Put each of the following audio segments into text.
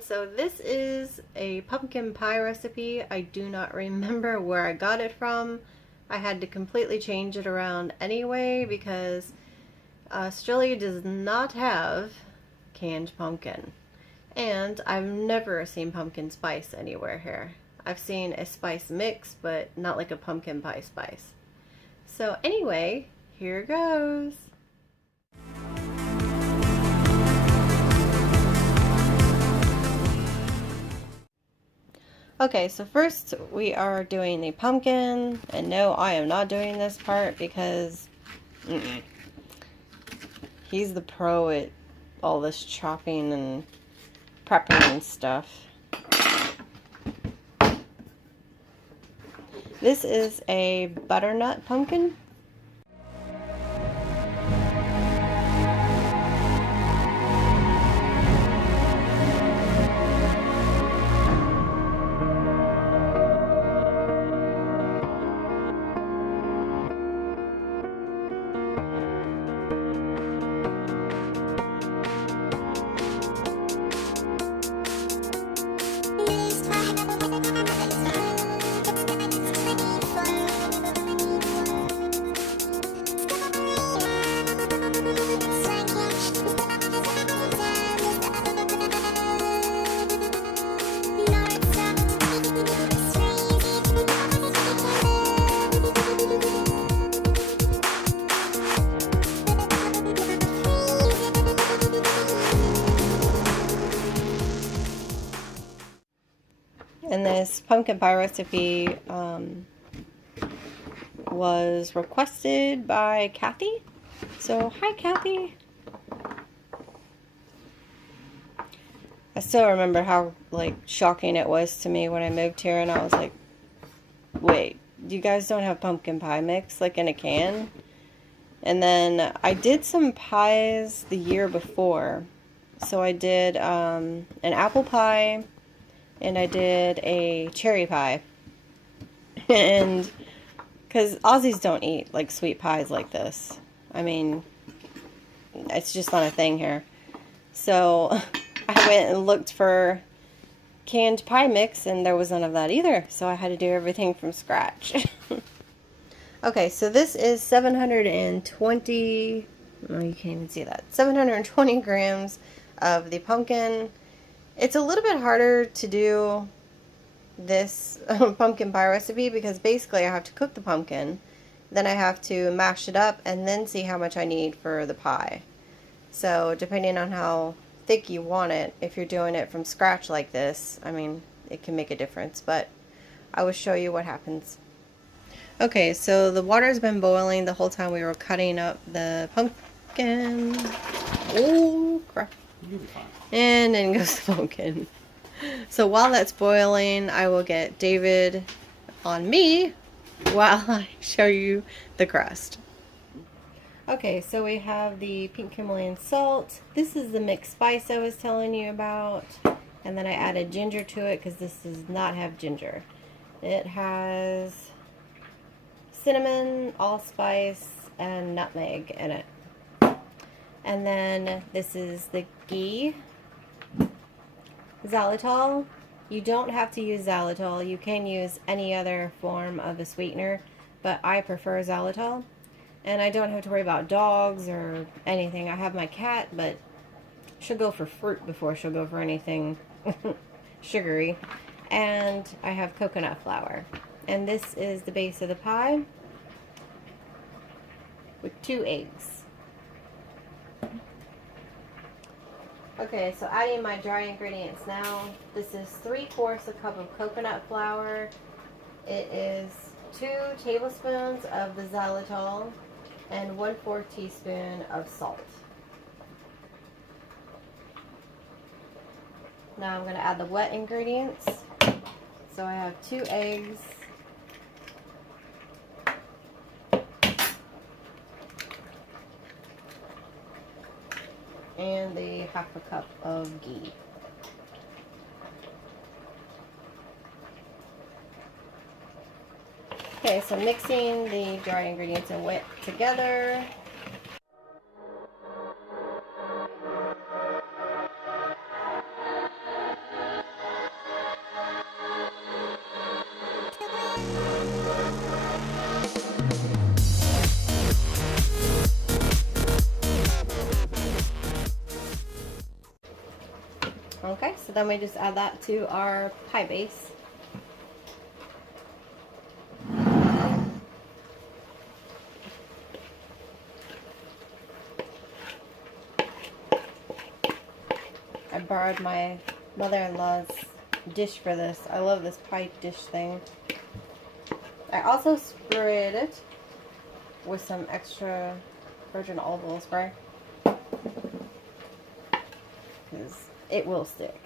everyone. So this is a pumpkin pie recipe. I do not remember where I got it from. I had to completely change it around anyway because Australia does not have canned pumpkin. And I've never seen pumpkin spice anywhere here. I've seen a spice mix, but not like a pumpkin pie spice. So anyway, here goes. Okay, so first we are doing the pumpkin, and no, I am not doing this part because he's the pro at all this chopping and prepping and stuff. This is a butternut pumpkin. And this pumpkin pie recipe was requested by Kathy. So, hi Kathy. I still remember how shocking it was to me when I moved here and I was like, wait, you guys don't have pumpkin pie mix in a can? And then I did some pies the year before. So I did an apple pie, and I did a cherry pie. And because Aussies don't eat sweet pies like this. I mean, it's just not a thing here. So I went and looked for canned pie mix, and there was none of that either. So I had to do everything from scratch. Okay, so this is 720, oh, you can't even see that, 720 grams of the pumpkin. It's a little bit harder to do this pumpkin pie recipe because basically I have to cook the pumpkin, then I have to mash it up, and then see how much I need for the pie. So depending on how thick you want it, if you're doing it from scratch like this, I mean, it can make a difference, but I will show you what happens. Okay, so the water's been boiling the whole time we were cutting up the pumpkin. Oh, crap. And then goes the pumpkin. So while that's boiling, I will get David on me while I show you the crust. Okay, so we have the pink Himalayan salt. This is the mixed spice I was telling you about. And then I added ginger to it because this does not have ginger. It has cinnamon, allspice, and nutmeg in it. And then this is the ghee. Xylitol. You don't have to use xylitol. You can use any other form of a sweetener, but I prefer xylitol. And I don't have to worry about dogs or anything. I have my cat, but she'll go for fruit before she'll go for anything sugary. And I have coconut flour. And this is the base of the pie with 2 eggs. Okay, so adding my dry ingredients now. This is 3/4 a cup of coconut flour. It is 2 tablespoons of the xylitol and 1/4 teaspoon of salt. Now I'm going to add the wet ingredients. So I have 2 eggs, and the 1/2 cup of ghee. Okay, so mixing the dry ingredients and wet together. then we just add that to our pie base. I borrowed my mother-in-law's dish for this. I love this pie dish thing. I also sprayed it with some extra virgin olive oil spray because it will stick.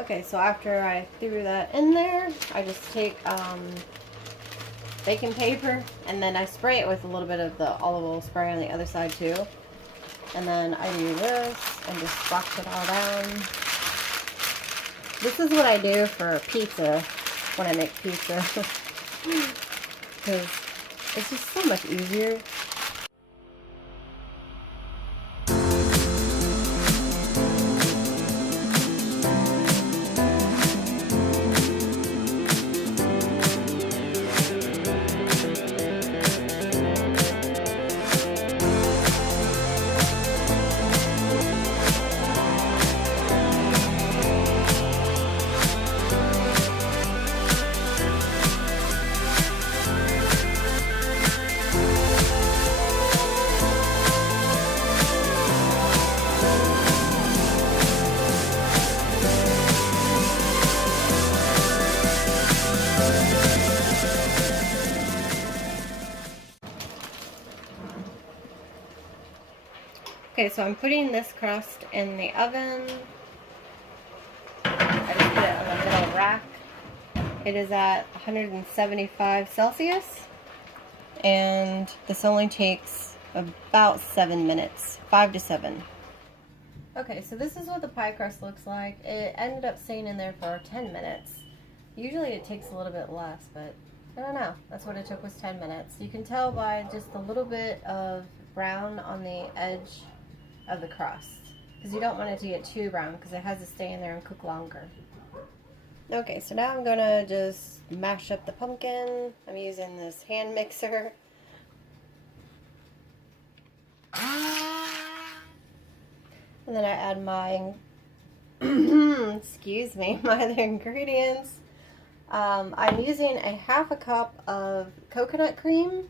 Okay, so after I threw that in there, I just take baking paper and then I spray it with a little bit of the olive oil spray on the other side too. And then I do this and just box it all down. This is what I do for pizza when I make pizza. Because it's just so much easier. Okay, so I'm putting this crust in the oven. I just put it on the middle rack. It is at 175 Celsius. And this only takes about 7 minutes, 5 to 7. Okay, so this is what the pie crust looks like. It ended up staying in there for 10 minutes. Usually it takes a little bit less, but I don't know. That's what it took, was 10 minutes. You can tell by just a little bit of brown on the edge of the crust, because you don't want it to get too brown because it has to stay in there and cook longer. Okay, so now I'm gonna just mash up the pumpkin. I'm using this hand mixer. And then I add my excuse me, my other ingredients. I'm using a half a cup of coconut cream.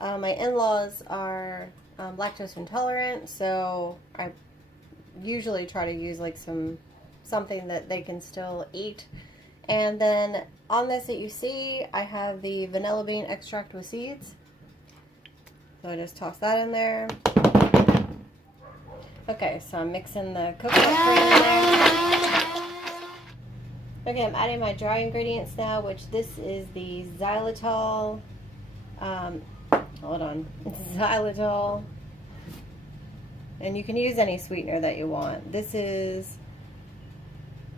My in-laws are lactose intolerant, so I usually try to use like something that they can still eat. And then on this that you see, I have the vanilla bean extract with seeds. So I just toss that in there. Okay, so I'm mixing the coconut cream in there. Okay, I'm adding my dry ingredients now, which this is the xylitol. Hold on, xylitol. And you can use any sweetener that you want. This is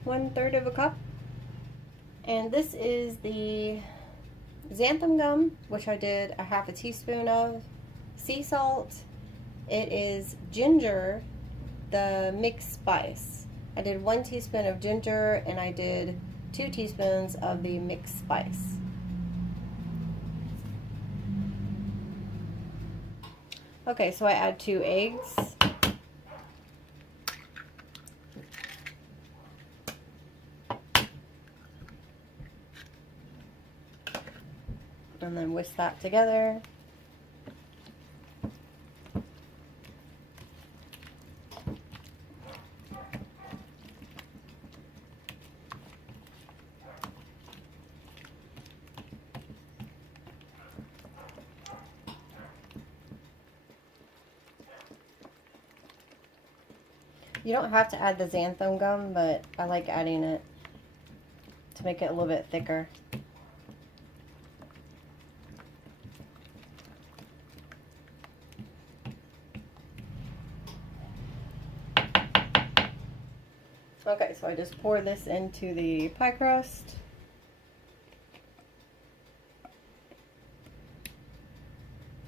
1/3 of a cup. And this is the xanthan gum, which I did a half a teaspoon of. Sea salt. It is ginger, the mixed spice. I did 1 teaspoon of ginger and I did 2 teaspoons of the mixed spice. Okay, so I add 2 eggs. And then whisk that together. You don't have to add the xanthan gum, but I like adding it to make it a little bit thicker. Okay, so I just pour this into the pie crust.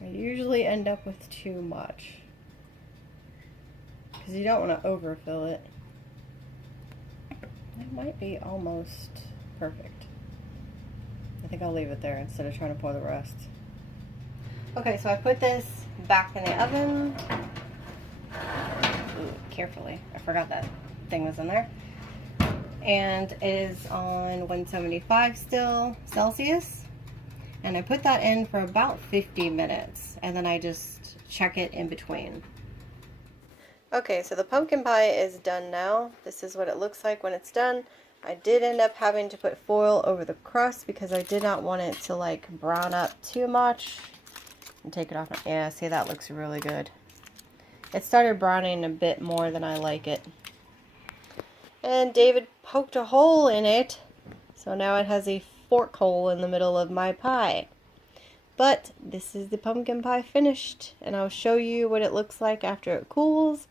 I usually end up with too much, because you don't want to overfill it. might be almost perfect. I think I'll leave it there instead of trying to pour the rest. Okay, so I put this back in the oven. Ooh, carefully. I forgot that thing was in there. And it is on 175 still Celsius. And I put that in for about 50 minutes. And then I just check it in between. Okay, so the pumpkin pie is done now. This is what it looks like when it's done. I did end up having to put foil over the crust because I did not want it to like brown up too much. And take it off. Yeah, see, that looks really good. It started browning a bit more than I like it. And David poked a hole in it, so now it has a fork hole in the middle of my pie. But this is the pumpkin pie finished, and I'll show you what it looks like after it cools.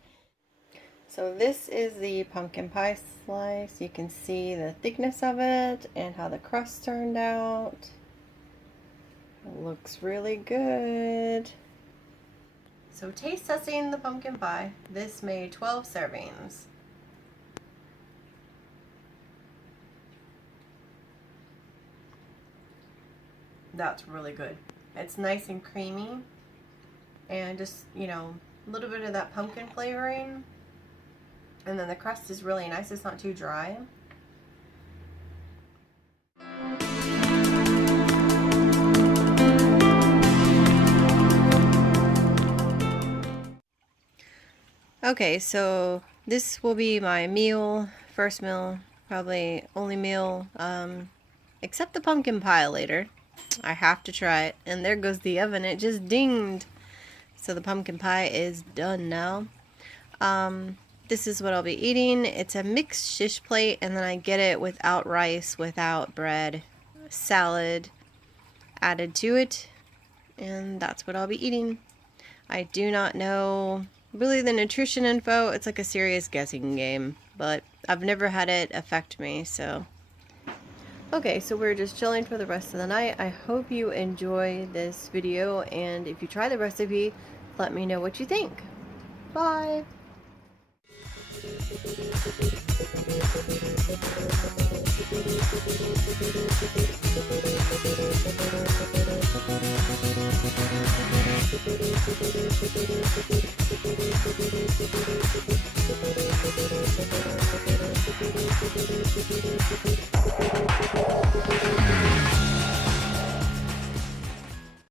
So this is the pumpkin pie slice. You can see the thickness of it and how the crust turned out. It looks really good. So taste testing the pumpkin pie. This made 12 servings. That's really good. It's nice and creamy and just, you know, a little bit of that pumpkin flavoring. And then the crust is really nice. It's not too dry. Okay, so this will be my meal, first meal, probably only meal, except the pumpkin pie later. I have to try it. And there goes the oven. It just dinged. So the pumpkin pie is done now. This is what I'll be eating. It's a mixed shish plate, and then I get it without rice, without bread, salad added to it. And that's what I'll be eating. I do not know really the nutrition info. It's like a serious guessing game, but I've never had it affect me, so. Okay, so we're just chilling for the rest of the night. I hope you enjoy this video, and if you try the recipe, let me know what you think. Bye!